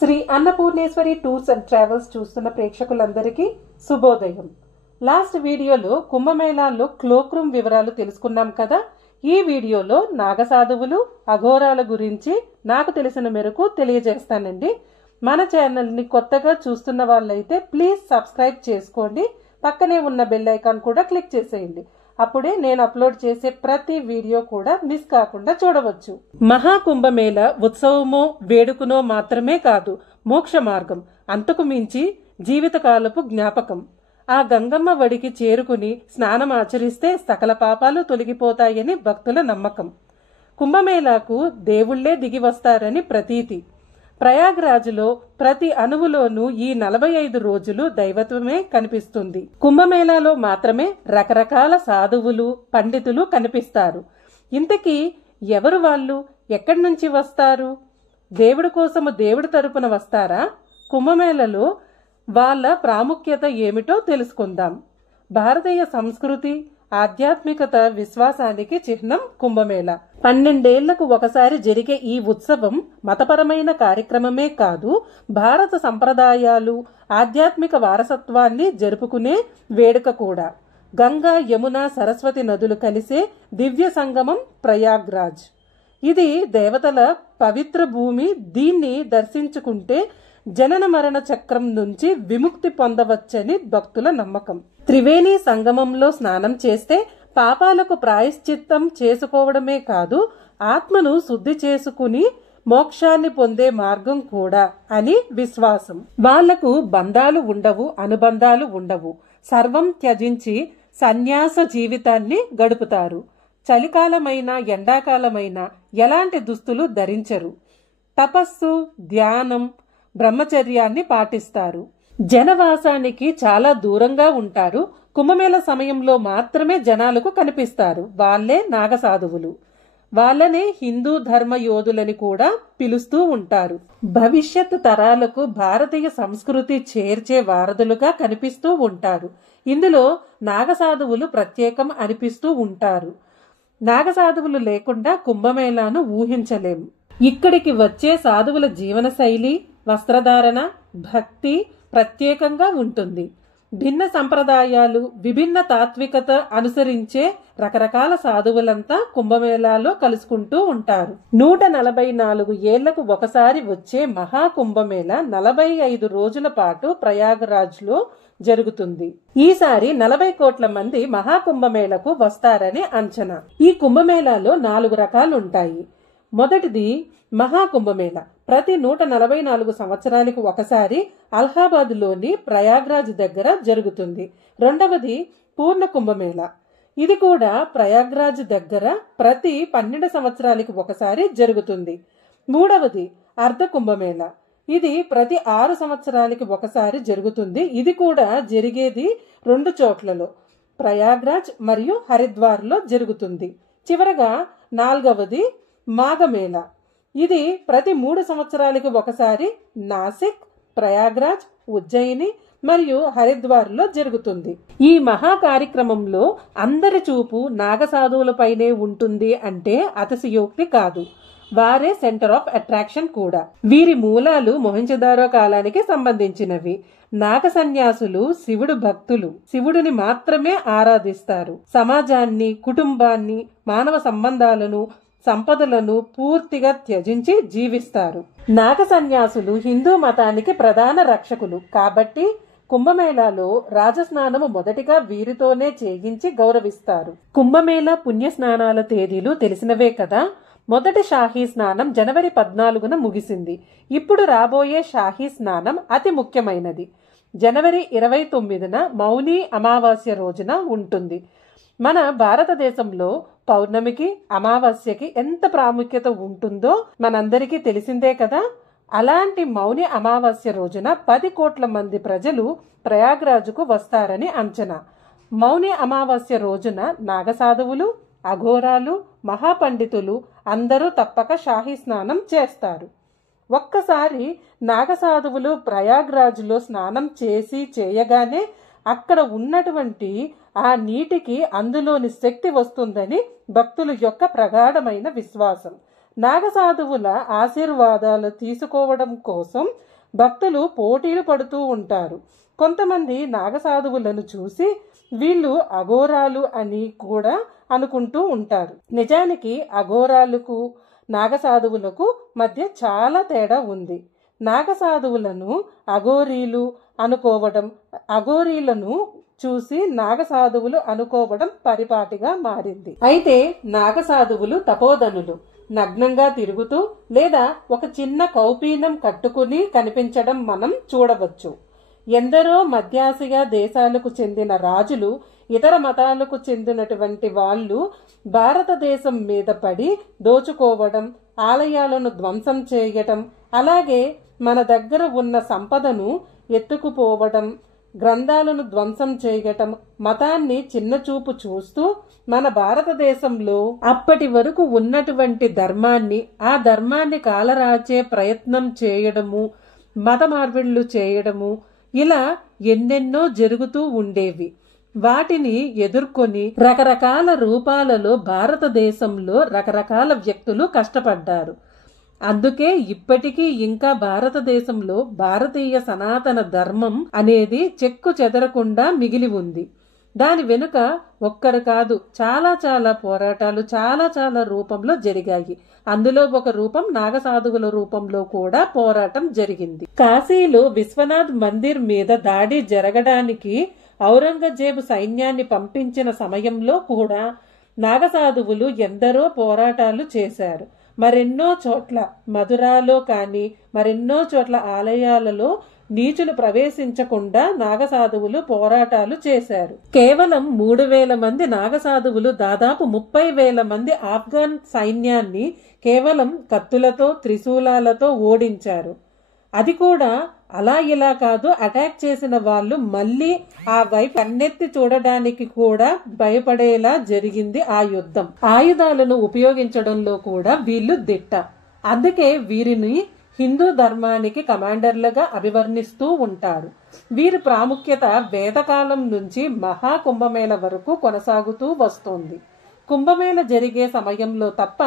Shri Annapurneshwari tours and travels చూస్తున్న ప్రేక్షకులందరికీ శుభోదయం. లాస్ట్ వీడియోలో కుంభమేళాలో క్లోక్ రూమ్ వివరాలు తెలుసుకున్నాం కదా. ఈ వీడియోలో నాగసాధువులు అఘోరాల గురించి నాకు తెలిసిన మేరకు తెలియజేస్తానండి. మన ఛానల్ని కొత్తగా చూస్తున్న వాళ్ళైతే ప్లీజ్ సబ్స్క్రైబ్ చేసుకోండి. పక్కనే ఉన్న బెల్ ఐకాన్ కూడా క్లిక్ చేసేయండి. అప్పుడే నేను అప్లోడ్ చేసే ప్రతి వీడియో కూడా మిస్ కాకుండా చూడవచ్చు. మహాకుంభమేళ ఉత్సవమో వేడుకనో మాత్రమే కాదు, మోక్ష మార్గం, అంతకు మించి జీవితకాలపు జ్ఞాపకం. ఆ గంగమ్మ వడికి చేరుకుని స్నానం ఆచరిస్తే సకల పాపాలు తొలగిపోతాయని భక్తుల నమ్మకం. కుంభమేళాకు దేవుళ్లే దిగి వస్తారని ప్రతీతి. ప్రయాగ్రాజ్లో ప్రతి అణువులోనూ ఈ 45 రోజులు దైవత్వమే కనిపిస్తుంది. కుంభమేళాలో మాత్రమే రకరకాల సాధువులు, పండితులు కనిపిస్తారు. ఇంతకీ ఎవరు వాళ్ళు? ఎక్కడి నుంచి వస్తారు? దేవుడి కోసము దేవుడి తరపున వస్తారా? కుంభమేళలో వాళ్ళ ప్రాముఖ్యత ఏమిటో తెలుసుకుందాం. భారతీయ సంస్కృతి, ఆధ్యాత్మికత విశ్వాసానికి చిహ్నం కుంభమేళ. 12 ఏళ్లకు ఒకసారి జరిగే ఈ ఉత్సవం మతపరమైన కార్యక్రమమే కాదు, భారత సంప్రదాయాలు, ఆధ్యాత్మిక వారసత్వాన్ని జరుపుకునే వేడుక కూడా. గంగా, యమున, సరస్వతి నదులు కలిసే దివ్య సంగమం ప్రయాగ్రాజ్. ఇది దేవతల పవిత్ర భూమి. దీన్ని దర్శించుకుంటే జనన మరణ చక్రం నుంచి విముక్తి పొందవచ్చని భక్తుల నమ్మకం. త్రివేణి సంగమంలో స్నానం చేస్తే పాపాలకు ప్రాయశ్చిత్తం చేసుకోవడమే కాదు, ఆత్మను శుద్ధి చేసుకుని మోక్షాన్ని పొందే మార్గం కూడా అని విశ్వాసం. వాళ్లకు బంధాలు ఉండవు, అనుబంధాలు ఉండవు. సర్వం త్యజించి సన్యాస జీవితాన్ని గడుపుతారు. చలికాలమైనా ఎండాకాలమైనా ఎలాంటి దుస్తులు ధరించరు. తపస్సు, ధ్యానం, బ్రహ్మచర్యాన్ని పాటిస్తారు. జనవాసానికి చాలా దూరంగా ఉంటారు. కుంభమేళ సమయంలో మాత్రమే జనాలకు కనిపిస్తారు. వాళ్లే నాగసాధువులు. వాళ్ళనే హిందూ ధర్మ యోధులని కూడా పిలుస్తూ ఉంటారు. భవిష్యత్ తరాలకు భారతీయ సంస్కృతి చేర్చే వారధులుగా కనిపిస్తూ ఉంటారు. ఇందులో నాగసాధువులు ప్రత్యేకం అనిపిస్తూ ఉంటారు. నాగసాధువులు లేకుండా కుంభమేళాను ఊహించలేము. ఇక్కడికి వచ్చే సాధువుల జీవన శైలి, వస్త్రధారణ, భక్తి ప్రత్యేకంగా ఉంటుంది. భిన్న సంప్రదాయాలు, విభిన్న తాత్వికత అనుసరించే రకరకాల సాధువులంతా కుంభమేళాలో కలుసుకుంటూ ఉంటారు. 144 ఏళ్లకు ఒకసారి వచ్చే మహాకుంభమేళ 45 రోజుల పాటు ప్రయాగరాజ్ లో జరుగుతుంది. ఈసారి 40 కోట్ల మంది మహాకుంభమేళకు వస్తారని అంచనా. ఈ కుంభమేళాలో 4 రకాలుంటాయి. మొదటిది మహాకుంభమేళ. ప్రతి 144 సంవత్సరాలకు ఒకసారి అలహాబాద్ లోని ప్రయాగ్రాజ్ దగ్గర జరుగుతుంది. రెండవది పూర్ణ కుంభమేళ. ఇది కూడా ప్రయాగ్రాజ్ దగ్గర ప్రతి 12 సంవత్సరాలకు ఒకసారి జరుగుతుంది. మూడవది అర్ధ కుంభమేళ. ఇది ప్రతి 6 సంవత్సరాలకి ఒకసారి జరుగుతుంది. ఇది కూడా జరిగేది 2 చోట్లలో, ప్రయాగ్రాజ్ మరియు హరిద్వార్ లో జరుగుతుంది. చివరగా 4వది మాఘమేళ. ఇది ప్రతి 3 సంవత్సరాలకి ఒకసారి నాసిక్, ప్రయాగ్రాజ్, ఉజ్జయిని మరియు హరిద్వార్ లో జరుగుతుంది. ఈ మహా కార్యక్రమంలో అందరి చూపు నాగసాధువులపైనే ఉంటుంది అంటే అతిశయోక్తి కాదు. వారే సెంటర్ ఆఫ్ అట్రాక్షన్ కూడా. వీరి మూలాలు మొహంజదారో కాలానికి సంబంధించినవి. నాగ సన్యాసులు శివుడు భక్తులు. శివుడిని మాత్రమే ఆరాధిస్తారు. సమాజాన్ని, కుటుంబాన్ని, మానవ సంబంధాలను, సంపదలను పూర్తిగా త్యజించి జీవిస్తారు. నాగ సన్యాసులు హిందూ మతానికి ప్రధాన రక్షకులు కాబట్టి కుంభమేళాలో రాజస్నానము మొదటిగా వీరితోనే చేయించి గౌరవిస్తారు. కుంభమేళ పుణ్యస్నానాల తేదీలు తెలిసినవే కదా. మొదటి షాహీ స్నానం జనవరి 14న ముగిసింది. ఇప్పుడు రాబోయే షాహీ స్నానం అతి ముఖ్యమైనది. జనవరి 29న మౌని అమావాస్య రోజున ఉంటుంది. మన భారతదేశంలో పౌర్ణమికి, అమావాస్యకి ఎంత ప్రాముఖ్యత ఉంటుందో మనందరికీ తెలిసిందే కదా. అలాంటి మౌని అమావాస్య రోజున 10 కోట్ల మంది ప్రజలు ప్రయాగ్రాజుకు వస్తారని అంచనా. మౌని అమావాస్య రోజున నాగసాధువులు, అఘోరాలు, మహాపండితులు అందరూ తప్పక షాహీ స్నానం చేస్తారు. ఒక్కసారి నాగసాధువులు ప్రయాగ్రాజులో స్నానం చేయగానే అక్కడ ఉన్నటువంటి ఆ నీటికి అందులోని శక్తి వస్తుందని భక్తుల యొక్క ప్రగాఢమైన విశ్వాసం. నాగసాధువుల ఆశీర్వాదాలు తీసుకోవడం కోసం భక్తులు పోటీలు పడుతూ ఉంటారు. కొంతమంది నాగసాధువులను చూసి వీళ్ళు అఘోరాలు అని కూడా అనుకుంటూ ఉంటారు. నిజానికి అఘోరాలకు నాగసాధువులకు మధ్య చాలా తేడా ఉంది. నాగసాధువులను అఘోరీలు అనుకోవడం, అఘోరీలను చూసి నాగసాధువులు అనుకోవడం పరిపాటిగా మారింది. అయితే నాగసాధువులు తపోధనులు నగ్నంగా తిరుగుతూ లేదా ఒక చిన్న కౌపీనం కట్టుకుని కనిపించడం మనం చూడవచ్చు. ఎందరో మధ్యాసియా దేశాలకు చెందిన రాజులు, ఇతర మతాలకు చెందినటువంటి వాళ్ళు భారతదేశం మీద పడి దోచుకోవడం, ఆలయాలను ధ్వంసం చేయటం, అలాగే మన దగ్గర ఉన్న సంపదను ఎత్తుకుపోవడం, గ్రంథాలను ధ్వంసం చేయటం, మతాన్ని చిన్నచూపు చూస్తూ మన భారతదేశంలో అప్పటి వరకు ఉన్నటువంటి ధర్మాన్ని, ఆ ధర్మాన్ని కాలరాచే ప్రయత్నం చేయడము, మత మార్పిడులు చేయడము, ఇలా ఎన్నెన్నో జరుగుతూ ఉండేవి. వాటిని ఎదుర్కొని రకరకాల రూపాలలో భారతదేశంలో రకరకాల వ్యక్తులు కష్టపడ్డారు. అందుకే ఇప్పటికీ ఇంకా భారతదేశంలో భారతీయ సనాతన ధర్మం అనేది చెక్కు చెదరకుండా మిగిలి ఉంది. దాని వెనుక ఒక్కరు కాదు, చాలా చాలా పోరాటాలు చాలా రూపంలో జరిగాయి. అందులో ఒక రూపం నాగసాధువుల రూపంలో కూడా పోరాటం జరిగింది. కాశీలో విశ్వనాథ్ మందిర్ మీద దాడి జరగడానికి ఔరంగజేబు సైన్యాన్ని పంపించిన సమయంలో కూడా నాగసాధువులు ఎందరో పోరాటాలు చేశారు. మరెన్నో చోట్ల మధురాలో కానీ మరెన్నో చోట్ల ఆలయాలలో నీచులు ప్రవేశించకుండా నాగసాధువులు పోరాటాలు చేశారు. కేవలం 3000 మంది నాగసాధువులు దాదాపు 30,000 మంది ఆఫ్ఘన్ సైన్యాన్ని కేవలం కత్తులతో, త్రిశూలాలతో ఓడించారు. అది కూడా అలా ఇలా కాదు, అటాక్ చేసిన వాళ్ళు మళ్ళీ ఆ వైపు కన్నెత్తి చూడడానికి కూడా భయపడేలా జరిగింది ఆ యుద్ధం. ఆయుధాలను ఉపయోగించడంలో కూడా వీళ్ళు దిట్ట. అందుకే వీరిని హిందూ ధర్మానికి కమాండర్లుగా అభివర్ణిస్తూ ఉంటారు. వీరి ప్రాముఖ్యత వేదకాలం నుంచి మహాకుంభమేళ వరకు కొనసాగుతూ వస్తోంది. కుంభమేళ జరిగే సమయంలో తప్ప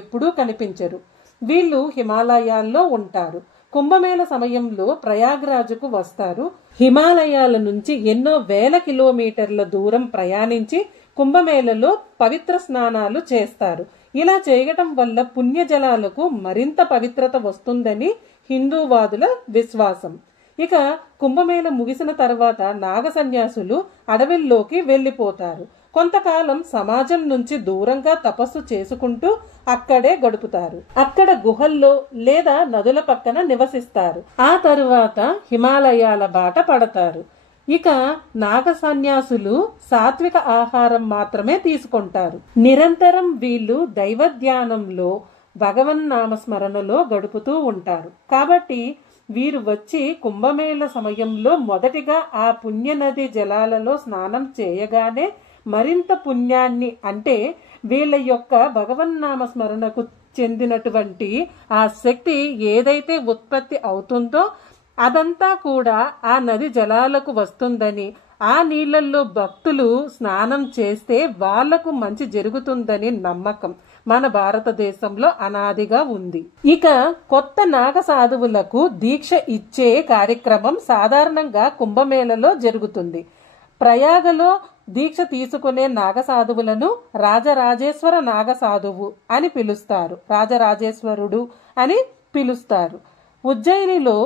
ఎప్పుడూ కనిపించరు. వీళ్ళు హిమాలయాల్లో ఉంటారు. కుంభమేళ సమయంలో ప్రయాగ్రాజుకు వస్తారు. హిమాలయాల నుంచి ఎన్నో వేల కిలోమీటర్ల దూరం ప్రయాణించి కుంభమేళలో పవిత్ర స్నానాలు చేస్తారు. ఇలా చేయటం వల్ల పుణ్యజలాలకు మరింత పవిత్రత వస్తుందని హిందూవాదుల విశ్వాసం. ఇక కుంభమేళ ముగిసిన తర్వాత నాగ సన్యాసులు అడవిల్లోకి వెళ్లిపోతారు. కొంతకాలం సమాజం నుంచి దూరంగా తపస్సు చేసుకుంటూ అక్కడే గడుపుతారు. అక్కడ గుహల్లో లేదా నదుల పక్కన నివసిస్తారు. ఆ తరువాత హిమాలయాల బాట పడతారు. ఇక నాగ సన్యాసులు సాత్విక ఆహారం మాత్రమే తీసుకుంటారు. నిరంతరం వీళ్ళు దైవ ధ్యానంలో, భగవన్నామస్మరణలో గడుపుతూ ఉంటారు. కాబట్టి వీరు వచ్చి కుంభమేళ సమయంలో మొదటిగా ఆ పుణ్యనది జలాలలో స్నానం చేయగానే మరింత పుణ్యాన్ని, అంటే వీళ్ళ యొక్క భగవన్నామస్మరణకు చెందినటువంటి ఆ శక్తి ఏదైతే ఉత్పత్తి అవుతుందో అదంతా కూడా ఆ నది జలాలకు వస్తుందని, ఆ నీళ్లలో భక్తులు స్నానం చేస్తే వాళ్లకు మంచి జరుగుతుందని నమ్మకం మన భారతదేశంలో అనాదిగా ఉంది. ఇక కొత్త నాగ సాధువులకు దీక్ష ఇచ్చే కార్యక్రమం సాధారణంగా కుంభమేళలో జరుగుతుంది. ప్రయాగలో దీక్ష తీసుకునే నాగసాధువులను రాజరాజేశ్వర నాగసాధువు అని పిలుస్తారు. రాజరాజేశ్వరుడు అని పిలుస్తారు. ఉజ్జయినిలో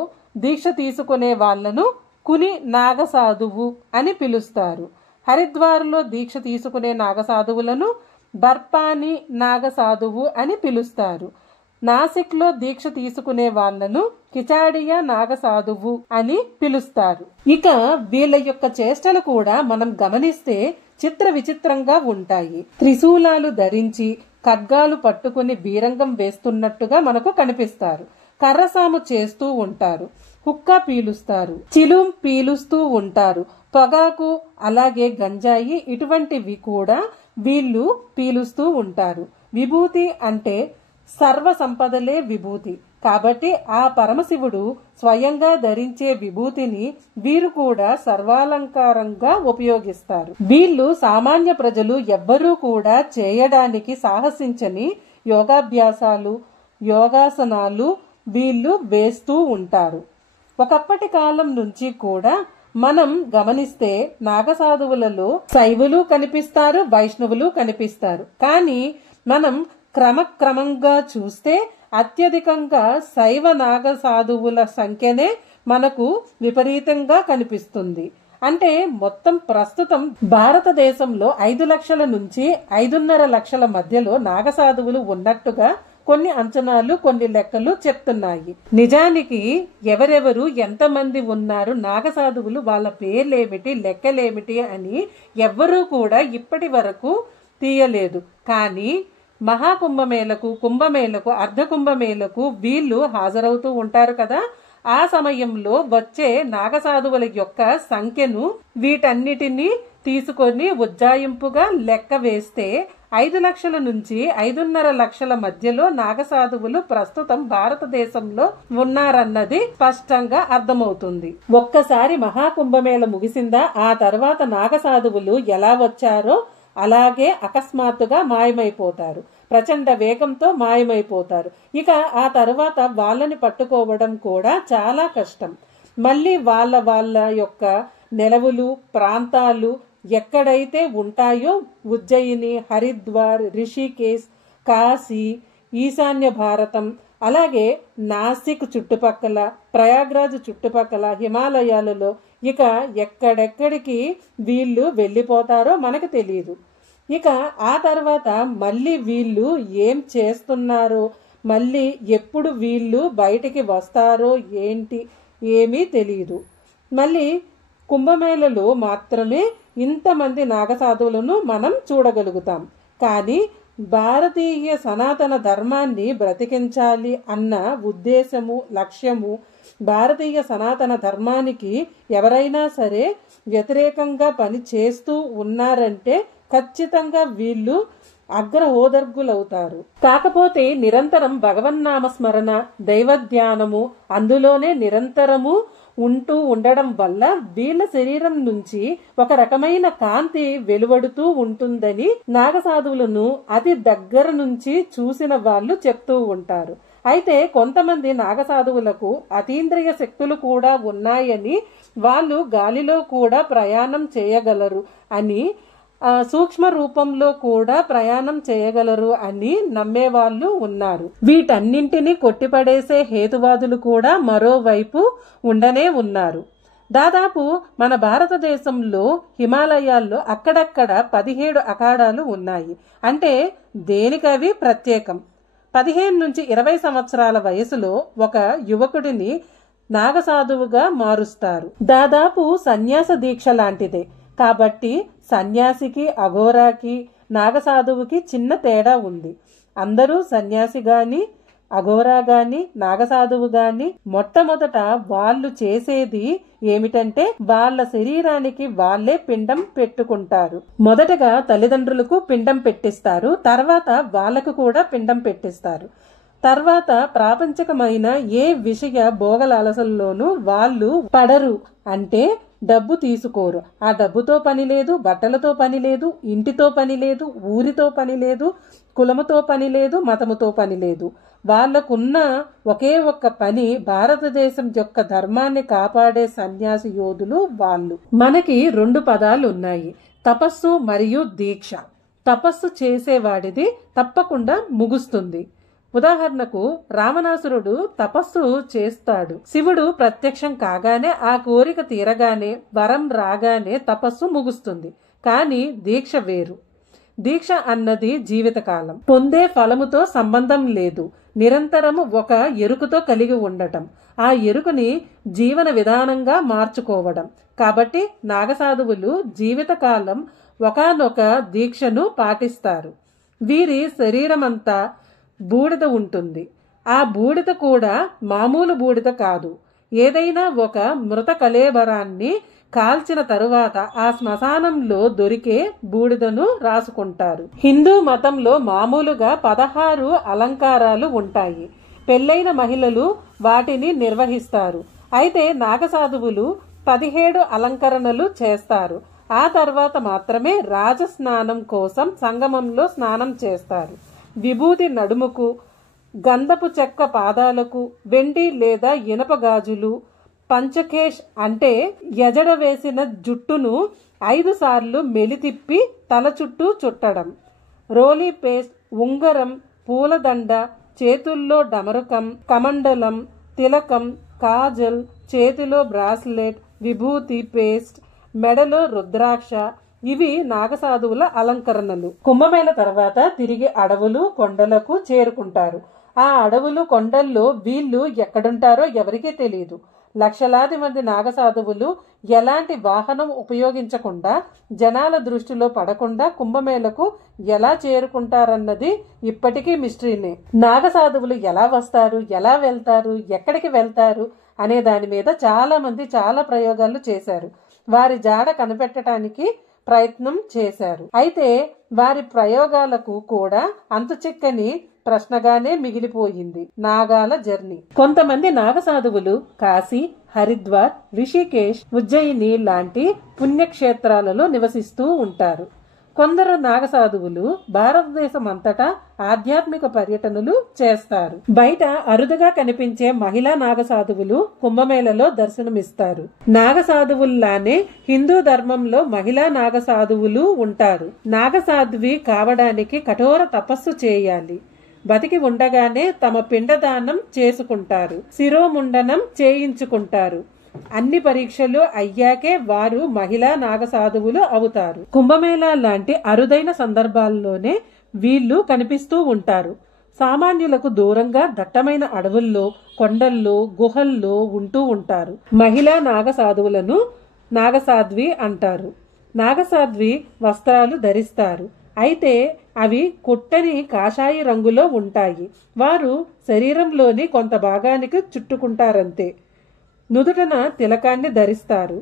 దీక్ష తీసుకునే వాళ్లను కుని నాగసాధువు అని పిలుస్తారు. హరిద్వార్లో దీక్ష తీసుకునే నాగసాధువులను బర్పాని నాగసాధువు అని పిలుస్తారు. నాసిక్ లో దీక్ష తీసుకునే వాళ్లను కిచాడియా నాగసాధువు అని పిలుస్తారు. ఇక వీళ్ళ యొక్క చేష్టలు కూడా మనం గమనిస్తే చిత్ర విచిత్రంగా ఉంటాయి. త్రిశూలాలు ధరించి ఖడ్గాలు పట్టుకుని బీరంగం వేస్తున్నట్టుగా మనకు కనిపిస్తారు. కర్రసాము చేస్తూ ఉంటారు. హుక్కా పీలుస్తారు. చిలుం పీలుస్తూ ఉంటారు. పొగాకు, అలాగే గంజాయి ఇటువంటివి కూడా వీళ్ళు పీలుస్తూ ఉంటారు. విభూతి అంటే సర్వ సంపదలే విభూతి. కాబట్టి ఆ పరమశివుడు స్వయంగా ధరించే విభూతిని వీరు కూడా సర్వాలంకారంగా ఉపయోగిస్తారు. వీళ్ళు సామాన్య ప్రజలు ఎవ్వరూ కూడా చేయడానికి సాహసించని యోగాభ్యాసాలు, యోగాసనాలు వీళ్ళు వేస్తూ ఉంటారు. ఒకప్పటి కాలం నుంచి కూడా మనం గమనిస్తే నాగసాధువులలో శైవులు కనిపిస్తారు, వైష్ణవులు కనిపిస్తారు. కానీ మనం క్రమక్రమంగా చూస్తే అత్యధికంగా శైవ నాగసాధువుల సంఖ్యనే మనకు విపరీతంగా కనిపిస్తుంది. అంటే మొత్తం ప్రస్తుతం భారతదేశంలో 5 లక్షల నుంచి 5.5 లక్షల మధ్యలో నాగసాధువులు ఉన్నట్టుగా కొన్ని అంచనాలు, కొన్ని లెక్కలు చెప్తున్నాయి. నిజానికి ఎవరెవరు ఎంతమంది ఉన్నారు, నాగసాధువులు వాళ్ళ పేర్లేమిటి, లెక్కలేమిటి అని ఎవ్వరూ కూడా ఇప్పటి వరకు తీయలేదు. కానీ మహాకుంభమేళకు, కుంభమేళకు, అర్ధకుంభమేళకు వీళ్ళు హాజరవుతూ ఉంటారు కదా. ఆ సమయంలో వచ్చే నాగసాధువుల యొక్క సంఖ్యను వీటన్నిటినీ తీసుకొని ఉజ్జాయింపుగా లెక్క వేస్తే 5 లక్షల నుంచి 5.5 లక్షల మధ్యలో నాగసాధువులు ప్రస్తుతం భారతదేశంలో ఉన్నారన్నది స్పష్టంగా అర్థమవుతుంది. ఒక్కసారి మహాకుంభమేళ ముగిసిందా, ఆ తర్వాత నాగసాధువులు ఎలా వచ్చారో అలాగే అకస్మాత్తుగా మాయమైపోతారు, ప్రచండ వేగంతో మాయమైపోతారు. ఇక ఆ తర్వాత వాళ్ళని పట్టుకోవడం కూడా చాలా కష్టం. మళ్ళీ వాళ్ళ యొక్క నెలవులు, ప్రాంతాలు ఎక్కడైతే ఉంటాయో ఉజ్జయిని, హరిద్వార్, రిషికేశ్, కాశీ, ఈశాన్య భారతం, అలాగే నాసిక్ చుట్టుపక్కల, ప్రయాగ్రాజ్ చుట్టుపక్కల, హిమాలయాలలో ఇక ఎక్కడెక్కడికి వీళ్ళు వెళ్ళిపోతారో మనకు తెలియదు. ఇక ఆ తర్వాత మళ్ళీ వీళ్ళు ఏం చేస్తున్నారో, మళ్ళీ ఎప్పుడు వీళ్ళు బయటికి వస్తారో ఏంటి ఏమీ తెలియదు. మళ్ళీ కుంభమేళలో మాత్రమే ఇంతమంది నాగసాధువులను మనం చూడగలుగుతాం. కానీ భారతీయ సనాతన ధర్మాన్ని బ్రతికించాలి అన్న ఉద్దేశము, లక్ష్యము, భారతీయ సనాతన ధర్మానికి ఎవరైనా సరే వ్యతిరేకంగా పని చేస్తూ ఉన్నారంటే ఖచ్చితంగా వీళ్ళు అగ్రహోదర్గులవుతారు. కాకపోతే నిరంతరం భగవన్నామస్మరణ, దైవధ్యానము అందులోనే నిరంతరము ఉంటూ ఉండడం వల్ల వీళ్ళ శరీరం నుంచి ఒక రకమైన కాంతి వెలువడుతూ ఉంటుందని నాగసాధువులను అతి దగ్గర నుంచి చూసిన వాళ్ళు చెప్తూ ఉంటారు. అయితే కొంతమంది నాగసాధువులకు అతీంద్రియ శక్తులు కూడా ఉన్నాయని, వాళ్ళు గాలిలో కూడా ప్రయాణం చేయగలరు అని, సూక్ష్మ రూపంలో కూడా ప్రయాణం చేయగలరు అని నమ్మేవాళ్ళు ఉన్నారు. వీటన్నింటినీ కొట్టిపడేసే హేతువాదులు కూడా మరోవైపు ఉండనే ఉన్నారు. దాదాపు మన భారతదేశంలో హిమాలయాల్లో అక్కడక్కడ 17 అఖాడాలు ఉన్నాయి. అంటే దేనికవి ప్రత్యేకం. 15 నుంచి 20 సంవత్సరాల వయసులో ఒక యువకుడిని నాగసాధువుగా మారుస్తారు. దాదాపు సన్యాస దీక్ష లాంటిదే. కాబట్టి సన్యాసికి, అఘోరాకి, నాగసాధువుకి చిన్న తేడా ఉంది. అందరూ సన్యాసి గాని, అఘోరా గాని, నాగసాధువు గాని మొట్టమొదట వాళ్ళు చేసేది ఏమిటంటే వాళ్ళ శరీరానికి వాళ్ళే పిండం పెట్టుకుంటారు. మొదటగా తల్లిదండ్రులకు పిండం పెట్టిస్తారు, తర్వాత వాళ్ళకు కూడా పిండం పెట్టిస్తారు. తర్వాత ప్రాపంచికమైన ఏ విషయ భోగలాలసల్లోనూ వాళ్ళు పడరు. అంటే డబ్బు తీసుకోరు. ఆ డబ్బుతో పని లేదు, బట్టలతో పని లేదు, ఇంటితో పని లేదు, ఊరితో పని లేదు, కులముతో పని లేదు, మతముతో పని లేదు. వాళ్లకున్న ఒకే ఒక్క పని భారతదేశం యొక్క ధర్మాన్ని కాపాడే సన్యాసి యోధులు వాళ్ళు. మనకి 2 పదాలు ఉన్నాయి, తపస్సు మరియు దీక్ష. తపస్సు చేసేవాడిది తప్పకుండా ముగుస్తుంది. ఉదాహరణకు రావణాసురుడు తపస్సు చేస్తాడు. శివుడు ప్రత్యక్షం కాగానే, ఆ కోరిక తీరగానే, వరం రాగానే తపస్సు ముగుస్తుంది. కానీ దీక్ష వేరు. దీక్ష అన్నది జీవితకాలం. పొందే ఫలముతో సంబంధం లేదు. నిరంతరము ఒక ఎరుకతో కలిగి ఉండటం, ఆ ఎరుకని జీవన విధానంగా మార్చుకోవడం. కాబట్టి నాగసాధువులు జీవితకాలం ఒకానొక దీక్షను పాటిస్తారు. వీరి శరీరమంతా బూడిద ఉంటుంది. ఆ బూడిద కూడా మామూలు బూడిద కాదు. ఏదైనా ఒక మృత కళేబరాన్ని కాల్చిన తరువాత ఆ శ్మశానంలో దొరికే బూడిదను రాసుకుంటారు. హిందూ మతంలో మామూలుగా 16 అలంకారాలు ఉంటాయి. పెళ్లైన మహిళలు వాటిని నిర్వహిస్తారు. అయితే నాగసాధువులు 17 అలంకరణలు చేస్తారు. ఆ తర్వాత మాత్రమే రాజస్నానం కోసం సంగమంలో స్నానం చేస్తారు. విభూతి నడుముకు, గంధపు చెక్క పాదాలకు వెండి లేదా ఇనప గాజులు, పంచకేష్ అంటే ఎజడ వేసిన జుట్టును 5 సార్లు మెలితిప్పి తల చుట్టూ చుట్టడం, రోలీ పేస్ట్, ఉంగరం, పూలదండ, చేతుల్లో డమరుకం, కమండలం, తిలకం, కాజల్, చేతిలో బ్రాస్లెట్, విభూతి పేస్ట్, మెడలో రుద్రాక్ష, ఇవి నాగసాధువుల అలంకరణలు. కుంభమేళ తర్వాత తిరిగి అడవులు కొండలకు చేరుకుంటారు. ఆ అడవులు కొండల్లో వీళ్ళు ఎక్కడుంటారో ఎవరికీ తెలియదు. లక్షలాది మంది నాగసాధువులు ఎలాంటి వాహనం ఉపయోగించకుండా, జనాల దృష్టిలో పడకుండా కుంభమేళకు ఎలా చేరుకుంటారన్నది ఇప్పటికీ మిస్టరీనే. నాగసాధువులు ఎలా వస్తారు, ఎలా వెళ్తారు, ఎక్కడికి వెళ్తారు అనే దాని మీద చాలా మంది చాలా ప్రయోగాలు చేశారు. వారి జాడ కనిపెట్టడానికి ప్రయత్నం చేశారు. అయితే వారి ప్రయోగాలకు కూడా అంతుచిక్కని ప్రశ్నగానే మిగిలిపోయింది నాగాల జర్నీ. కొంతమంది నాగసాధువులు కాశీ, హరిద్వార్, రిషికేశ్, ఉజ్జయిని లాంటి పుణ్యక్షేత్రాలలో నివసిస్తూ ఉంటారు. కొందరు నాగసాధువులు భారతదేశం అంతటా ఆధ్యాత్మిక పర్యటనలు చేస్తారు. బయట అరుదుగా కనిపించే మహిళా నాగసాధువులు కుంభమేళలో దర్శనమిస్తారు. నాగసాధువుల్లానే హిందూ ధర్మంలో మహిళా నాగసాధువులు ఉంటారు. నాగసాధ్వి కావడానికి కఠోర తపస్సు చేయాలి. బతికి ఉండగానే తమ పిండదానం చేసుకుంటారు, శిరోముండనం చేయించుకుంటారు. అన్ని పరీక్షలు అయ్యాకే వారు మహిళా నాగసాధువులు అవుతారు. కుంభమేళా లాంటి అరుదైన సందర్భాల్లోనే వీళ్ళు కనిపిస్తూ ఉంటారు. సామాన్యులకు దూరంగా దట్టమైన అడవుల్లో, కొండల్లో, గుహల్లో ఉంటూ ఉంటారు. మహిళా నాగసాధువులను నాగసాధ్వి అంటారు. నాగసాధ్వి వస్త్రాలు ధరిస్తారు. అయితే అవి కుట్టని కాషాయ రంగులో ఉంటాయి. వారు శరీరంలోని కొంత భాగానికి చుట్టుకుంటారంతే. నుదుటన తిలకాన్ని ధరిస్తారు.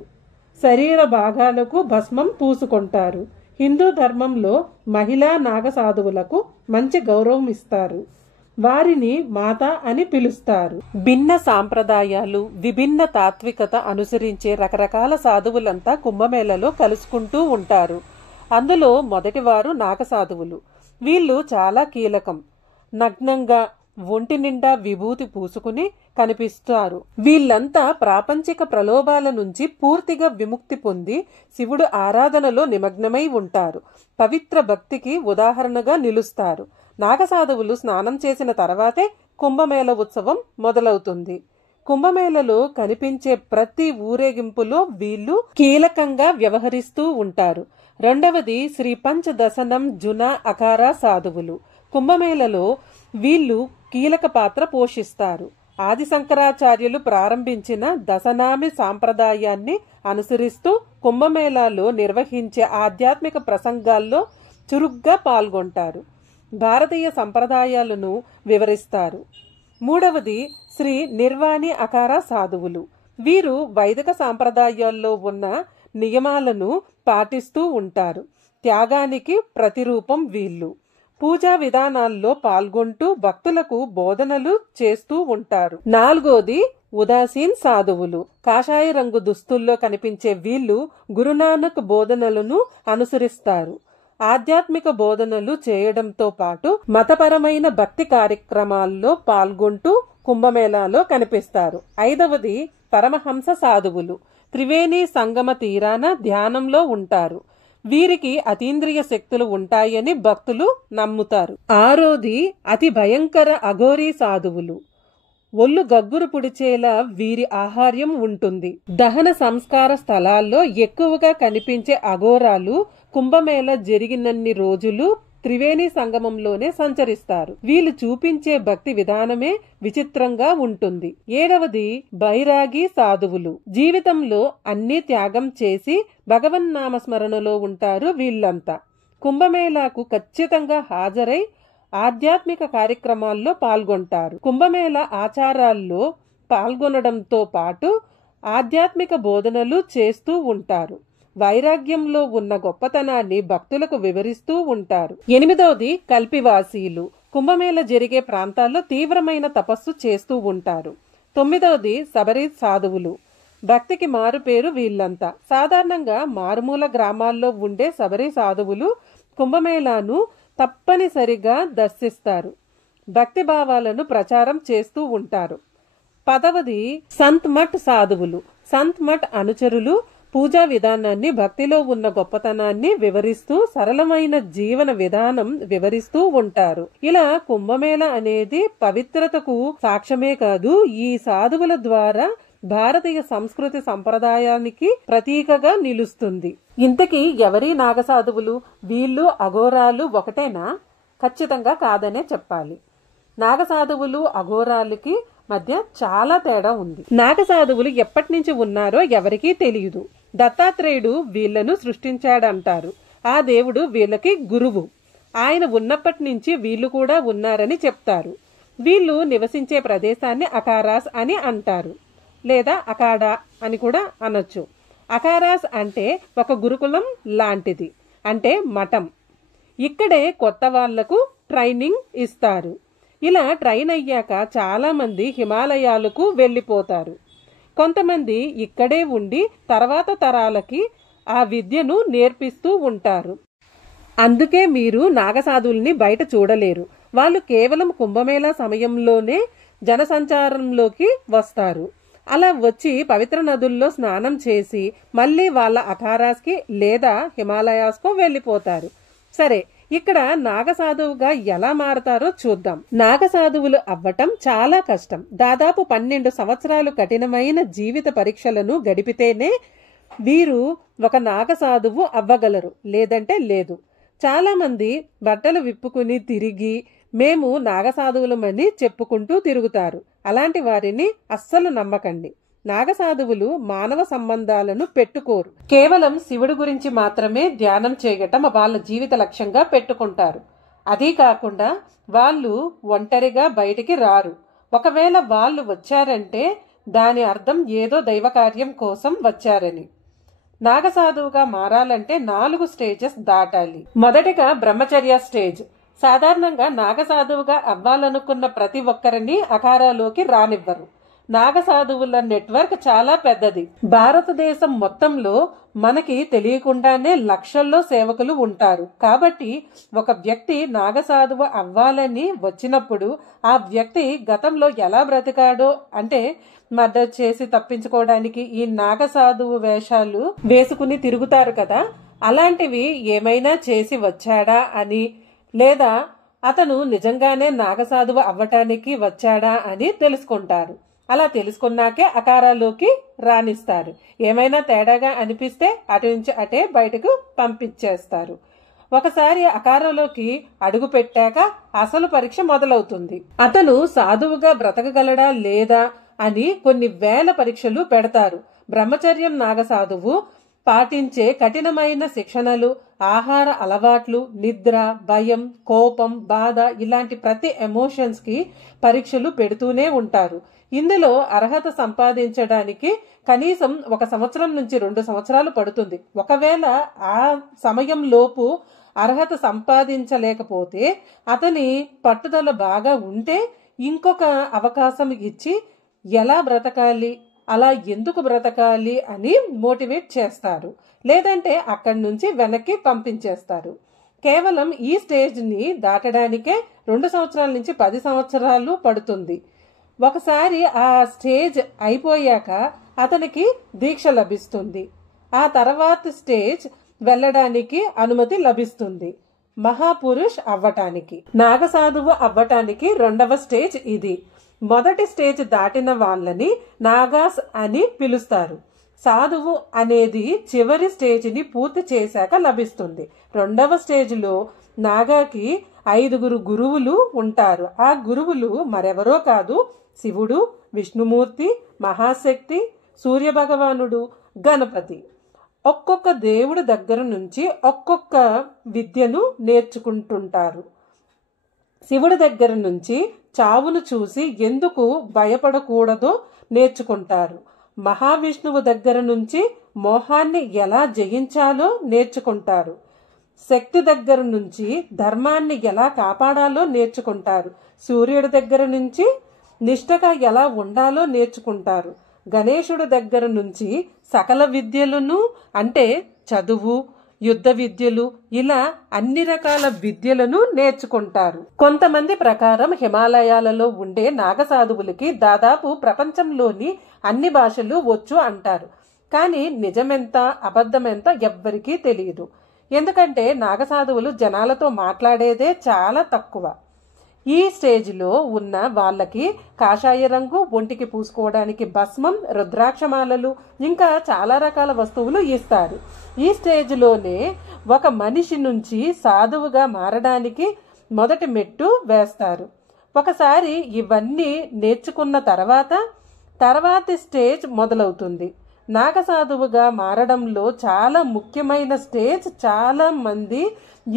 శరీర భాగాలకు భస్మం పూసుకుంటారు. హిందూ ధర్మంలో మహిళా నాగసాధువులకు మంచి గౌరవం ఇస్తారు. వారిని మాత అని పిలుస్తారు. భిన్న సాంప్రదాయాలు, విభిన్న తాత్వికత అనుసరించే రకరకాల సాధువులంతా కుంభమేళలో కలుసుకుంటూ ఉంటారు. అందులో మొదటివారు నాగసాధువులు. వీళ్ళు చాలా కీలకం. నగ్నంగా ఒంటి నిండా విభూతి పూసుకుని కనిపిస్తారు. వీళ్ళంతా ప్రాపంచిక ప్రలోభాల నుంచి పూర్తిగా విముక్తి పొంది శివుడు ఆరాధనలో నిమగ్నమై ఉంటారు. పవిత్ర భక్తికి ఉదాహరణగా నిలుస్తారు. నాగసాధువులు స్నానం చేసిన తర్వాతే కుంభమేళ ఉత్సవం మొదలవుతుంది. కుంభమేళలో కనిపించే ప్రతి ఊరేగింపులో వీళ్ళు కీలకంగా వ్యవహరిస్తూ ఉంటారు. రెండవది శ్రీ పంచదశనం జునా అఖారా సాధువులు. కుంభమేళలో వీళ్ళు కీలక పాత్ర పోషిస్తారు. ఆది శంకరాచార్యులు ప్రారంభించిన దశనామి సాంప్రదాయాన్ని అనుసరిస్తూ కుంభమేళాలో నిర్వహించే ఆధ్యాత్మిక ప్రసంగాల్లో చురుగ్గా పాల్గొంటారు. భారతీయ సంప్రదాయాలను వివరిస్తారు. మూడవది శ్రీ నిర్వాణి అఖారా సాధువులు. వీరు వైదిక సాంప్రదాయాల్లో ఉన్న నియమాలను పాటిస్తూ ఉంటారు. త్యాగానికి ప్రతిరూపం వీళ్ళు. పూజా విధానాల్లో పాల్గొంటూ భక్తులకు బోధనలు చేస్తూ ఉంటారు. నాలుగోది ఉదాసీన్ సాధువులు. కాషాయ రంగు దుస్తుల్లో కనిపించే వీళ్ళు గురునానక్ బోధనలను అనుసరిస్తారు. ఆధ్యాత్మిక బోధనలు చేయడంతో పాటు మతపరమైన భక్తి కార్యక్రమాల్లో పాల్గొంటూ కుంభమేళాలో కనిపిస్తారు. ఐదవది పరమహంస సాధువులు. త్రివేణి సంగమ తీరాన ధ్యానంలో ఉంటారు. వీరికి అతీంద్రియ శక్తులు ఉంటాయని భక్తులు నమ్ముతారు. ఆరోది అతి భయంకర అఘోరీ సాధువులు. ఒళ్ళు గగ్గురు పుడిచేలా వీరి ఆహార్యం ఉంటుంది. దహన సంస్కార స్థలాల్లో ఎక్కువగా కనిపించే అఘోరాలు కుంభమేళ జరిగినన్ని రోజులు త్రివేణి సంగమంలోనే సంచరిస్తారు. వీళ్ళు చూపించే భక్తి విధానమే విచిత్రంగా ఉంటుంది. ఏడవది బైరాగి సాధువులు. జీవితంలో అన్ని త్యాగం చేసి భగవన్నామస్మరణలో ఉంటారు వీళ్ళంతా. కుంభమేళాకు ఖచ్చితంగా హాజరై ఆధ్యాత్మిక కార్యక్రమాల్లో పాల్గొంటారు. కుంభమేళ ఆచారాల్లో పాల్గొనడంతో పాటు ఆధ్యాత్మిక బోధనలు చేస్తూ ఉంటారు. వైరాగ్యంలో ఉన్న గొప్పతనాన్ని భక్తులకు వివరిస్తూ ఉంటారు. ఎనిమిదవది కల్పివాసీలు. కుంభమేళ జరిగే ప్రాంతాల్లో తీవ్రమైన తపస్సు చేస్తూ ఉంటారు. తొమ్మిదవది శబరి సాధువులు. భక్తికి మారు పేరు వీళ్ళంతా. సాధారణంగా మారుమూల గ్రామాల్లో ఉండే శబరి సాధువులు కుంభమేళాను తప్పనిసరిగా దర్శిస్తారు. భక్తి భావాలను ప్రచారం చేస్తూ ఉంటారు. 10వది సంత్ మఠ్ సాధువులు. సంత్ మఠ్ అనుచరులు పూజా విధానాన్ని, భక్తిలో ఉన్న గొప్పతనాన్ని వివరిస్తూ సరళమైన జీవన విధానం వివరిస్తూ ఉంటారు. ఇలా కుంభమేళ అనేది పవిత్రతకు సాక్ష్యమే కాదు, ఈ సాధువుల ద్వారా భారతీయ సంస్కృతి సంప్రదాయానికి ప్రతీకగా నిలుస్తుంది. ఇంతకీ ఎవరి నాగసాధువులు? వీళ్ళు అఘోరాలు ఒకటేనా? ఖచ్చితంగా కాదనే చెప్పాలి. నాగసాధువులు అఘోరాలకి మధ్య చాలా తేడా ఉంది. నాగసాధువులు ఎప్పటి నుంచి ఉన్నారో ఎవరికీ తెలియదు. దత్తాత్రేయుడు వీళ్లను సృష్టించాడంటారు. ఆ దేవుడు వీళ్ళకి గురువు. ఆయన ఉన్నప్పటి నుంచి వీళ్ళు కూడా ఉన్నారని చెప్తారు. వీళ్ళు నివసించే ప్రదేశాన్ని అకారాస్ అని అంటారు, లేదా అఖాడా అని కూడా అనొచ్చు. అకారాస్ అంటే ఒక గురుకులం లాంటిది, అంటే మఠం. ఇక్కడే కొత్త వాళ్లకు ట్రైనింగ్ ఇస్తారు. ఇలా ట్రైన్ అయ్యాక చాలా మంది హిమాలయాలకు వెళ్ళిపోతారు. కొంతమంది ఇక్కడే ఉండి తర్వాత తరాలకి ఆ విద్యను నేర్పిస్తూ ఉంటారు. అందుకే మీరు నాగసాధువుల్ని బయట చూడలేరు. వాళ్ళు కేవలం కుంభమేళా సమయంలోనే జనసంచారంలోకి వస్తారు. అలా వచ్చి పవిత్ర నదుల్లో స్నానం చేసి మళ్ళీ వాళ్ళ అఖారాస్కి లేదా హిమాలయాస్కు వెళ్ళిపోతారు. సరే, ఇక్కడ నాగసాధువుగా ఎలా మారతారో చూద్దాం. నాగసాధువులు అవ్వటం చాలా కష్టం. దాదాపు 12 సంవత్సరాలు కఠినమైన జీవిత పరీక్షలను గడిపితేనే వీరు ఒక నాగసాధువు అవ్వగలరు, లేదంటే లేదు. చాలా మంది బట్టలు విప్పుకుని తిరిగి మేము నాగసాధువులమని చెప్పుకుంటూ తిరుగుతారు. అలాంటి వారిని అస్సలు నమ్మకండి. నాగసాధువులు మానవ సంబంధాలను పెట్టుకోరు. కేవలం శివుడి గురించి మాత్రమే ధ్యానం చేయటం వాళ్ళ జీవిత లక్ష్యంగా పెట్టుకుంటారు. అదీ కాకుండా వాళ్ళు ఒంటరిగా బయటికి రారు. ఒకవేళ వాళ్ళు వచ్చారంటే దాని అర్థం ఏదో దైవ కార్యం కోసం వచ్చారని. నాగసాధువుగా మారాలంటే 4 స్టేజెస్ దాటాలి. మొదటిగా బ్రహ్మచర్య స్టేజ్. సాధారణంగా నాగసాధువుగా అవ్వాలనుకున్న ప్రతి ఒక్కరిని అఖారాలోకి రానివ్వరు. నాగసాధువుల నెట్వర్క్ చాలా పెద్దది. భారతదేశం మొత్తంలో మనకి తెలియకుండానే లక్షల్లో సేవకులు ఉంటారు. కాబట్టి ఒక వ్యక్తి నాగసాధువు అవ్వాలని వచ్చినప్పుడు ఆ వ్యక్తి గతంలో ఎలా బ్రతికాడో, అంటే మర్డర్ చేసి తప్పించుకోవడానికి ఈ నాగసాధువు వేషాలు వేసుకుని తిరుగుతారు కదా, అలాంటివి ఏమైనా చేసి వచ్చాడా అని, లేదా అతను నిజంగానే నాగసాధువు అవ్వటానికి వచ్చాడా అని తెలుసుకుంటారు. అలా తెలుసుకున్నాకే అఖారాలోకి రానిస్తారు. ఏమైనా తేడాగా అనిపిస్తే అటు నుంచి అటే బయటకు పంపించేస్తారు. ఒకసారి అఖారాలోకి అడుగు పెట్టాక అసలు పరీక్ష మొదలవుతుంది. అతను సాధువుగా బ్రతకగలడా లేదా అని కొన్ని వేల పరీక్షలు పెడతారు. బ్రహ్మచర్యం నాగసాధువు పాటించే కఠినమైన శిక్షణలు, ఆహార అలవాట్లు, నిద్ర, భయం, కోపం, బాధ ఇలాంటి ప్రతి ఎమోషన్స్ కి పరీక్షలు పెడుతూనే ఉంటారు. ఇందులో అర్హత సంపాదించడానికి కనీసం 1 సంవత్సరం నుంచి 2 సంవత్సరాలు పడుతుంది. ఒకవేళ ఆ సమయంలోపు అర్హత సంపాదించలేకపోతే, అతని పట్టుదల బాగా ఉంటే ఇంకొక అవకాశం ఇచ్చి ఎలా బ్రతకాలి, అలా ఎందుకు బ్రతకాలి అని మోటివేట్ చేస్తారు. లేదంటే అక్కడి నుంచి వెనక్కి పంపించేస్తారు. కేవలం ఈ స్టేజ్ని దాటడానికే 2 సంవత్సరాల నుంచి 10 సంవత్సరాలు పడుతుంది. ఒకసారి ఆ స్టేజ్ అయిపోయాక అతనికి దీక్ష లభిస్తుంది. ఆ తర్వాత స్టేజ్ వెళ్ళడానికి అనుమతి లభిస్తుంది, మహాపురుష్ అవ్వటానికి. నాగసాధువు అవ్వటానికి 2వ స్టేజ్ ఇది. మొదటి స్టేజ్ దాటిన వాళ్ళని నాగాస్ అని పిలుస్తారు. సాధువు అనేది చివరి స్టేజ్ని పూర్తి చేశాక లభిస్తుంది. 2వ స్టేజ్లో నాగాకి 5 గురువులు ఉంటారు. ఆ గురువులు మరెవరో కాదు, శివుడు, విష్ణుమూర్తి, మహాశక్తి, సూర్యభగవానుడు, గణపతి. ఒక్కొక్క దేవుడి దగ్గర నుంచి ఒక్కొక్క విద్యను నేర్చుకుంటుంటారు. శివుడి దగ్గర నుంచి చావును చూసి ఎందుకు భయపడకూడదో నేర్చుకుంటారు. మహావిష్ణువు దగ్గర నుంచి మోహాన్ని ఎలా జయించాలో నేర్చుకుంటారు. శక్తి దగ్గర నుంచి ధర్మాన్ని ఎలా కాపాడాలో నేర్చుకుంటారు. సూర్యుడి దగ్గర నుంచి నిష్ఠగా ఎలా ఉండాలో నేర్చుకుంటారు. గణేశుడి దగ్గర నుంచి సకల విద్యలను, అంటే చదువు, యుద్ధ విద్యలు, ఇలా అన్ని రకాల విద్యలను నేర్చుకుంటారు. కొంతమంది ప్రకారం హిమాలయాలలో ఉండే నాగసాధువులకి దాదాపు ప్రపంచంలోని అన్ని భాషలు వచ్చు అంటారు. కానీ నిజమెంత అబద్ధమెంత ఎవ్వరికీ తెలియదు. ఎందుకంటే నాగసాధువులు జనాలతో మాట్లాడేదే చాలా తక్కువ. ఈ స్టేజ్లో ఉన్న వాళ్ళకి కాషాయ రంగు, ఒంటికి పూసుకోవడానికి భస్మం, రుద్రాక్షమాలలు, ఇంకా చాలా రకాల వస్తువులు ఇస్తారు. ఈ స్టేజ్లోనే ఒక మనిషి నుంచి సాధువుగా మారడానికి మొదటి మెట్టు వేస్తారు. ఒకసారి ఇవన్నీ నేర్చుకున్న తర్వాతి స్టేజ్ మొదలవుతుంది. నాగసాధువుగా మారడంలో చాలా ముఖ్యమైన స్టేజ్. చాలా మంది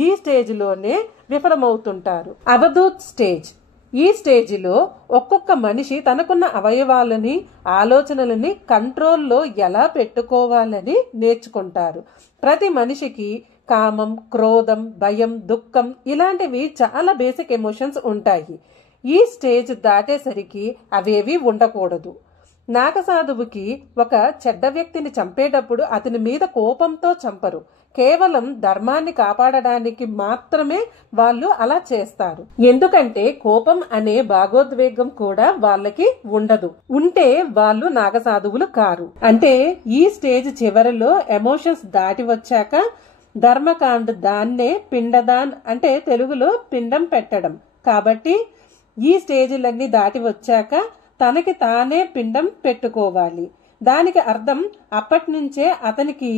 ఈ స్టేజ్లోనే విఫలమవుతుంటారు. అవధూత్ స్టేజ్. ఈ స్టేజిలో ఒక్కొక్క మనిషి తనకున్న అవయవాలని, ఆలోచనలని కంట్రోల్లో ఎలా పెట్టుకోవాలని నేర్చుకుంటారు. ప్రతి మనిషికి కామం, క్రోధం, భయం, దుఃఖం ఇలాంటివి చాలా బేసిక్ ఎమోషన్స్ ఉంటాయి. ఈ స్టేజ్ దాటేసరికి అవేవి ఉండకూడదు. నాగసాధువుకి ఒక చెడ్డ వ్యక్తిని చంపేటప్పుడు అతని మీద కోపంతో చంపరు. కేవలం ధర్మాన్ని కాపాడడానికి మాత్రమే వాళ్ళు అలా చేస్తారు. ఎందుకంటే కోపం అనే భాగోద్వేగం కూడా వాళ్ళకి ఉండదు. ఉంటే వాళ్ళు నాగసాధువులు కారు. అంటే ఈ స్టేజ్ చివరిలో ఎమోషన్స్ దాటి వచ్చాక ధర్మకాండ్, దాన్నే పిండదాన్ అంటే తెలుగులో పిండం పెట్టడం. కాబట్టి ఈ స్టేజ్లన్నీ దాటి వచ్చాక తనకి తానే పిండం పెట్టుకోవాలి. దానికి అర్థం అప్పటి నుంచే అతనికి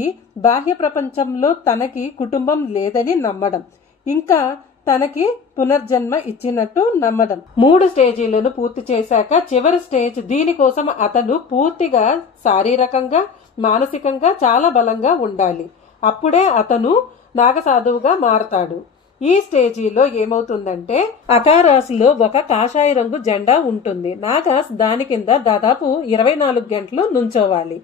బాహ్య ప్రపంచంలో తనకి కుటుంబం లేదని నమ్మడం, ఇంకా తనకి పునర్జన్మ ఇచ్చినట్టు నమ్మడం. 3 స్టేజీలను పూర్తి చేశాక చివరి స్టేజ్. దీనికోసం అతను పూర్తిగా శారీరకంగా, మానసికంగా చాలా బలంగా ఉండాలి. అప్పుడే అతను నాగసాధువుగా మారతాడు. ఈ స్టేజీలో ఏమవుతుందంటే అకారాస్లో ఒక కాషాయ రంగు జెండా ఉంటుంది. నాగాస్ దాని కింద దాదాపు 24 గంటలు నుంచోవాలి.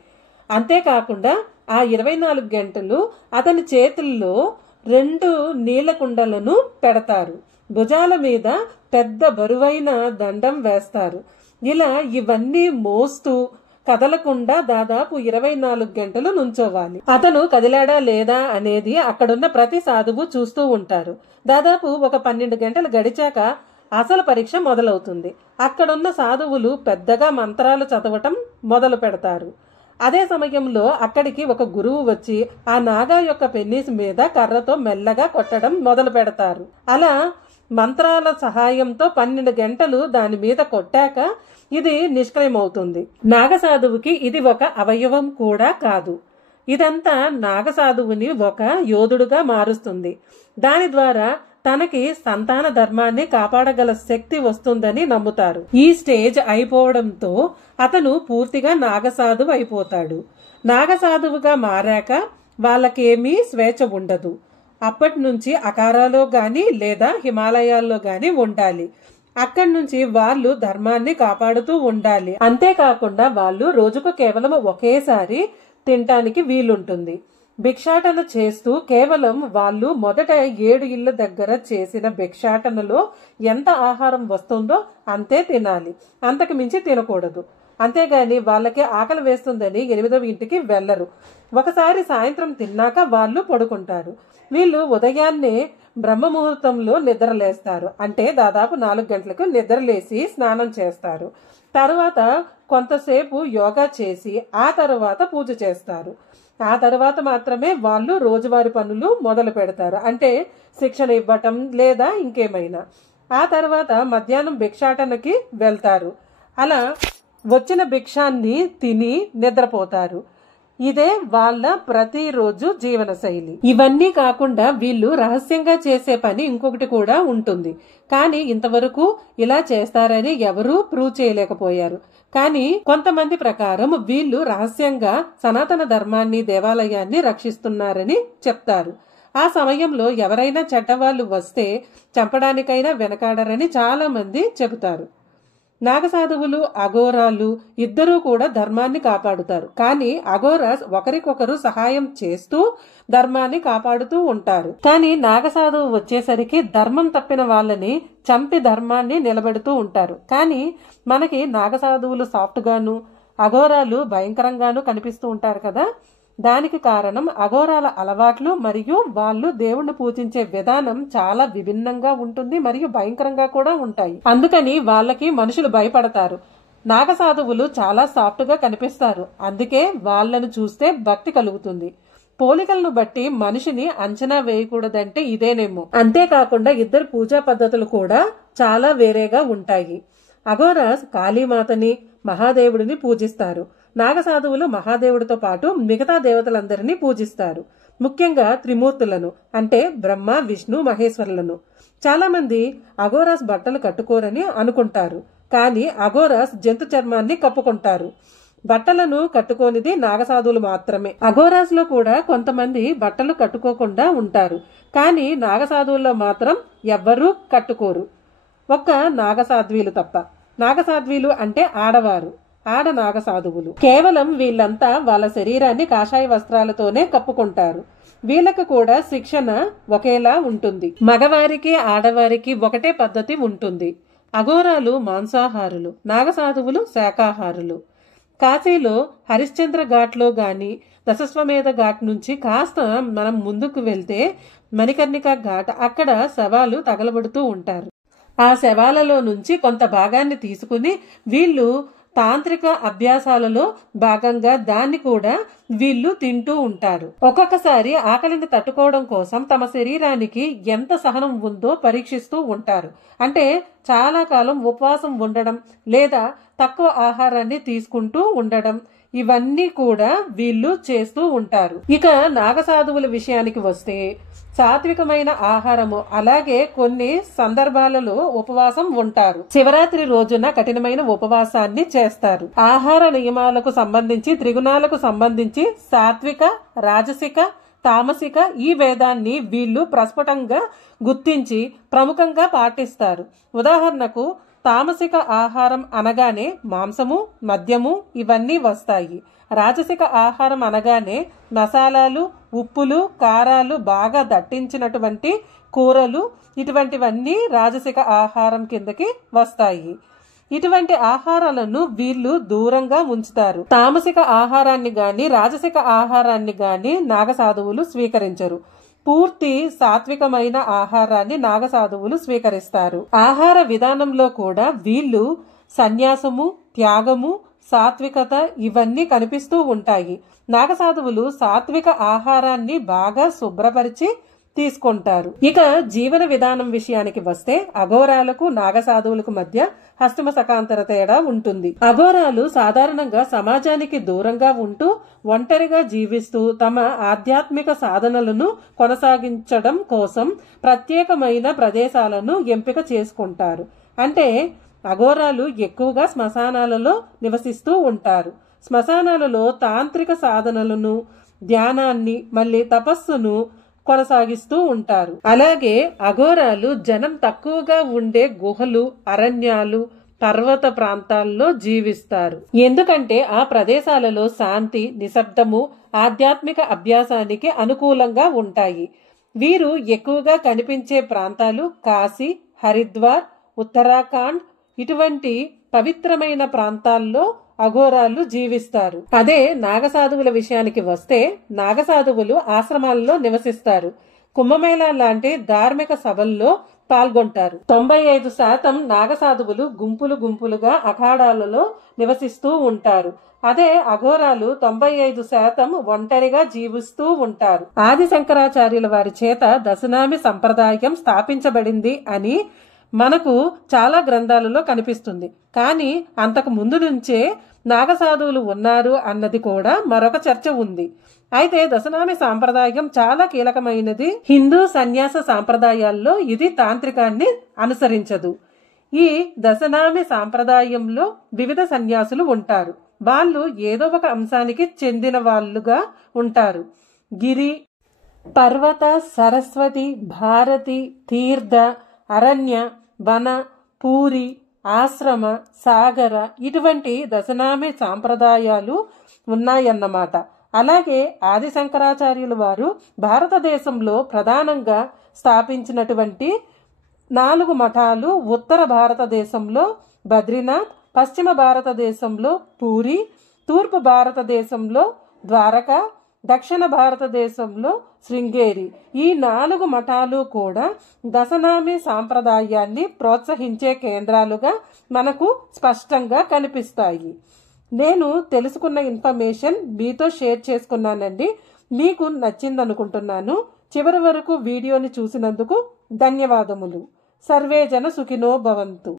అంతేకాకుండా ఆ 24 గంటలు అతని చేతుల్లో 2 నీళ్ల కుండలను పెడతారు. భుజాల మీద పెద్ద బరువైన దండం వేస్తారు. ఇలా ఇవన్నీ మోస్తూ కదలకుండా దాదాపు 24 గంటలు నుంచోవాలి. అతను కదిలాడా లేదా అనేది అక్కడున్న ప్రతి సాధువు చూస్తూ ఉంటారు. దాదాపు ఒక 12 గంటలు గడిచాక అసలు పరీక్ష మొదలవుతుంది. అక్కడున్న సాధువులు పెద్దగా మంత్రాలు చదవటం మొదలు పెడతారు. అదే సమయంలో అక్కడికి ఒక గురువు వచ్చి ఆ నాగా యొక్క పెన్నీస్ మీద కర్రతో మెల్లగా కొట్టడం మొదలు పెడతారు. అలా మంత్రాల సహాయంతో 12 గంటలు దాని మీద కొట్టాక ఇది నిష్క్రయమవుతుంది. నాగసాధువుకి ఇది ఒక అవయవం కూడా కాదు. ఇదంతా నాగసాధువుని ఒక యోధుడుగా మారుస్తుంది. దాని ద్వారా తనకి సంతాన ధర్మాన్ని కాపాడగల శక్తి వస్తుందని నమ్ముతారు. ఈ స్టేజ్ అయిపోవడంతో అతను పూర్తిగా నాగసాధువు అయిపోతాడు. నాగసాధువుగా మారాక వాళ్ళకేమీ స్వేచ్ఛ ఉండదు. అప్పటి నుంచి అకారాలో గాని లేదా హిమాలయాల్లో గాని ఉండాలి. అక్కడి నుంచి వాళ్ళు ధర్మాన్ని కాపాడుతూ ఉండాలి. అంతేకాకుండా వాళ్ళు రోజుకు కేవలం ఒకేసారి తినటానికి వీలుంటుంది. భిక్షాటన చేస్తూ కేవలం వాళ్ళు మొదట 7 ఇళ్ల దగ్గర చేసిన భిక్షాటనలో ఎంత ఆహారం వస్తుందో అంతే తినాలి. అంతకు మించి తినకూడదు. అంతేగాని వాళ్ళకి ఆకలి వేస్తుందని 8వ ఇంటికి వెళ్లరు. ఒకసారి సాయంత్రం తిన్నాక వాళ్ళు పడుకుంటారు. వీళ్ళు ఉదయాన్నే బ్రహ్మముహూర్తంలో నిద్రలేస్తారు. అంటే దాదాపు 4 గంటలకు నిద్రలేసి స్నానం చేస్తారు. తర్వాత కొంతసేపు యోగా చేసి ఆ తర్వాత పూజ చేస్తారు. ఆ తర్వాత మాత్రమే వాళ్ళు రోజువారీ పనులు మొదలు పెడతారు. అంటే శిక్షణ ఇవ్వటం లేదా ఇంకేమైనా. ఆ తర్వాత మధ్యాహ్నం భిక్షాటనకి వెళ్తారు. అలా వచ్చిన భిక్షాన్ని తిని నిద్రపోతారు. ఇదే వాళ్ళ ప్రతిరోజు జీవన శైలి. ఇవన్నీ కాకుండా వీళ్ళు రహస్యంగా చేసే పని ఇంకొకటి కూడా ఉంటుంది. కానీ ఇంతవరకు ఇలా చేస్తారని ఎవరూ ప్రూవ్ చేయలేకపోయారు. కానీ కొంతమంది ప్రకారం వీళ్ళు రహస్యంగా సనాతన ధర్మాన్ని, దేవాలయాన్ని రక్షిస్తున్నారని చెప్తారు. ఆ సమయంలో ఎవరైనా చెడ్డవాళ్ళు వస్తే చంపడానికైనా వెనకాడరని చాలా మంది చెబుతారు. నాగసాధువులు, అఘోరాలు ఇద్దరూ కూడా ధర్మాన్ని కాపాడుతారు. కానీ అఘోరాస్ ఒకరికొకరు సహాయం చేస్తూ ధర్మాన్ని కాపాడుతూ ఉంటారు. కానీ నాగసాధువు వచ్చేసరికి ధర్మం తప్పిన వాళ్ళని చంపి ధర్మాన్ని నిలబెడుతూ ఉంటారు. కానీ మనకి నాగసాధువులు సాఫ్ట్ గాను, అఘోరాలు భయంకరంగాను కనిపిస్తూ ఉంటారు కదా. దానికి కారణం అఘోరాల అలవాట్లు మరియు వాళ్ళు దేవుణ్ణి పూజించే విధానం చాలా విభిన్నంగా ఉంటుంది మరియు భయంకరంగా కూడా ఉంటాయి. అందుకని వాళ్ళకి మనుషులు భయపడతారు. నాగసాధువులు చాలా సాఫ్ట్ గా కనిపిస్తారు, అందుకే వాళ్ళను చూస్తే భక్తి కలుగుతుంది. పోలికలను బట్టి మనిషిని అంచనా వేయకూడదంటే ఇదేనేమో. అంతేకాకుండా ఇద్దరు పూజా పద్ధతులు కూడా చాలా వేరేగా ఉంటాయి. అఘోరాస్ కాళీమాతని, మహాదేవుడిని పూజిస్తారు. నాగసాధువులు మహాదేవుడితో పాటు మిగతా దేవతలందరినీ పూజిస్తారు, ముఖ్యంగా త్రిమూర్తులను అంటే బ్రహ్మ, విష్ణు, మహేశ్వరులను. చాలా మంది అఘోరాస్ బట్టలు కట్టుకోరని అనుకుంటారు, కానీ అఘోరాస్ జంతు చర్మాన్ని కప్పుకుంటారు. బట్టలను కట్టుకోనిది నాగసాధువులు మాత్రమే. అఘోరాస్ లో కూడా కొంతమంది బట్టలు కట్టుకోకుండా ఉంటారు, కానీ నాగసాధువుల్లో మాత్రం ఎవ్వరూ కట్టుకోరు, ఒక్క నాగసాధ్వీలు తప్ప. నాగసాధ్వీలు అంటే ఆడవారు, ఆడ నాగసాధువులు. కేవలం వీళ్ళంతా వాళ్ళ శరీరాన్ని కాషాయ వస్త్రాలతోనే కప్పుకుంటారు. వీళ్ళకు కూడా శిక్షణ ఒకేలా ఉంటుంది. మగవారికి ఆడవారికి ఒకటే పద్ధతి ఉంటుంది. అఘోరాలు మాంసాహారులు, నాగసాధువులు శాకాహారులు. కాశీలో హరిశ్చంద్ర ఘాట్లో గాని దశస్వమేధ ఘాట్ నుంచి కాస్త మనం ముందుకు వెళ్తే మణికర్ణిక ఘాట్, అక్కడ శవాలు తగలబడుతూ ఉంటారు. ఆ శవాలలో నుంచి కొంత భాగాన్ని తీసుకుని వీళ్ళు తాంత్రిక అభ్యాసాలలో భాగంగా దాన్ని కూడా వీళ్ళు తింటూ ఉంటారు. ఒక్కొక్కసారి ఆకలిని తట్టుకోవడం కోసం తమ శరీరానికి ఎంత సహనం ఉందో పరీక్షిస్తూ ఉంటారు. అంటే చాలా కాలం ఉపవాసం ఉండడం లేదా తక్కువ ఆహారాన్ని తీసుకుంటూ ఉండడం, ఇవన్నీ కూడా వీళ్ళు చేస్తూ ఉంటారు. ఇక నాగసాధువుల విషయానికి వస్తే సాత్వికమైన ఆహారము, అలాగే కొన్ని సందర్భాలలో ఉపవాసం ఉంటారు. శివరాత్రి రోజున కఠినమైన ఉపవాసాన్ని చేస్తారు. ఆహార నియమాలకు సంబంధించి, త్రిగుణాలకు సంబంధించి సాత్విక, రాజసిక, తామసిక ఈ వేదాన్ని వీళ్ళు ప్రస్ఫుటంగా గుర్తించి ప్రముఖంగా పాటిస్తారు. ఉదాహరణకు తామసిక ఆహారం అనగానే మాంసము, మద్యము ఇవన్నీ వస్తాయి. రాజసిక ఆహారం అనగానే మసాలాలు, ఉప్పులు, కారాలు బాగా దట్టించినటువంటి కూరలు, ఇటువంటివన్నీ రాజసిక ఆహారం కిందకి వస్తాయి. ఇటువంటి ఆహారాలను వీళ్ళు దూరంగా ఉంచుతారు. తామసిక ఆహారాన్ని గాని రాజసిక ఆహారాన్ని గాని నాగసాధువులు స్వీకరించరు. పూర్తి సాత్వికమైన ఆహారాన్ని నాగసాధువులు స్వీకరిస్తారు. ఆహార విధానంలో కూడా వీళ్ళు సన్యాసము, త్యాగము, సాత్వికత ఇవన్నీ కనిపిస్తూ ఉంటాయి. నాగసాధువులు సాత్విక ఆహారాన్ని బాగా శుభ్రపరిచి తీసుకుంటారు. ఇక జీవన విధానం విషయానికి వస్తే అఘోరాలకు నాగసాధువులకు మధ్య హస్తమ సకాంతర తేడా ఉంటుంది. అఘోరాలు సాధారణంగా సమాజానికి దూరంగా ఉంటూ ఒంటరిగా జీవిస్తూ తమ ఆధ్యాత్మిక సాధనలను కొనసాగించడం కోసం ప్రత్యేకమైన ప్రదేశాలను ఎంపిక చేసుకుంటారు. అంటే అఘోరాలు ఎక్కువగా శ్మశానాలలో నివసిస్తూ ఉంటారు. శ్మశానాలలో తాంత్రిక సాధనలను, ధ్యానాన్ని, మళ్ళీ తపస్సును కొనసాగిస్తూ ఉంటారు. అలాగే అఘోరాలు జనం తక్కువగా ఉండే గుహలు, అరణ్యాలు, పర్వత ప్రాంతాల్లో జీవిస్తారు. ఎందుకంటే ఆ ప్రదేశాలలో శాంతి, నిశ్శబ్దము, ఆధ్యాత్మిక అభ్యాసానికి అనుకూలంగా ఉంటాయి. వీరు ఎక్కువగా కనిపించే ప్రాంతాలు కాశీ, హరిద్వార్, ఉత్తరాఖండ్ ఇటువంటి పవిత్రమైన ప్రాంతాల్లో అఘోరాలు జీవిస్తారు. అదే నాగసాధువుల విషయానికి వస్తే నాగసాధువులు ఆశ్రమాల్లో నివసిస్తారు. కుంభమేళా లాంటి ధార్మిక సభల్లో పాల్గొంటారు. 95% నాగసాధువులు గుంపులు గుంపులుగా అఖాడాలలో నివసిస్తూ ఉంటారు. అదే అఘోరాలు 95% ఒంటరిగా జీవిస్తూ ఉంటారు. ఆది శంకరాచార్యుల వారి చేత దశనామి సంప్రదాయం స్థాపించబడింది అని మనకు చాలా గ్రంథాలలో కనిపిస్తుంది. కానీ అంతకు ముందు నుంచే నాగసాధువులు ఉన్నారు అన్నది కూడా మరొక చర్చ ఉంది. అయితే దశనామి సాంప్రదాయం చాలా కీలకమైనది. హిందూ సన్యాస సాంప్రదాయాల్లో ఇది తాంత్రికాన్ని అనుసరించదు. ఈ దశనామి సాంప్రదాయంలో వివిధ సన్యాసులు ఉంటారు. వాళ్ళు ఏదో ఒక అంశానికి చెందిన వాళ్ళుగా ఉంటారు. గిరి, పర్వత, సరస్వతి, భారతి, తీర్థ, అరణ్య, వన, పూరి, ఆశ్రమ, సాగర ఇటువంటి దశనామి సాంప్రదాయాలు ఉన్నాయన్నమాట. అలాగే ఆది శంకరాచార్యుల వారు భారతదేశంలో ప్రధానంగా స్థాపించినటువంటి 4 మఠాలు ఉత్తర భారతదేశంలో బద్రీనాథ్, పశ్చిమ భారతదేశంలో పూరి, తూర్పు భారతదేశంలో ద్వారక, దక్షిణ భారతదేశంలో శృంగేరి. ఈ 4 మఠాలు కూడా దశనామి సాంప్రదాయాన్ని ప్రోత్సహించే కేంద్రాలుగా మనకు స్పష్టంగా కనిపిస్తాయి. నేను తెలుసుకున్న ఇన్ఫర్మేషన్ మీతో షేర్ చేసుకున్నానండి. మీకు నచ్చిందనుకుంటున్నాను. చివరి వరకు వీడియోని చూసినందుకు ధన్యవాదములు. సర్వే జన సుఖినో భవంతు.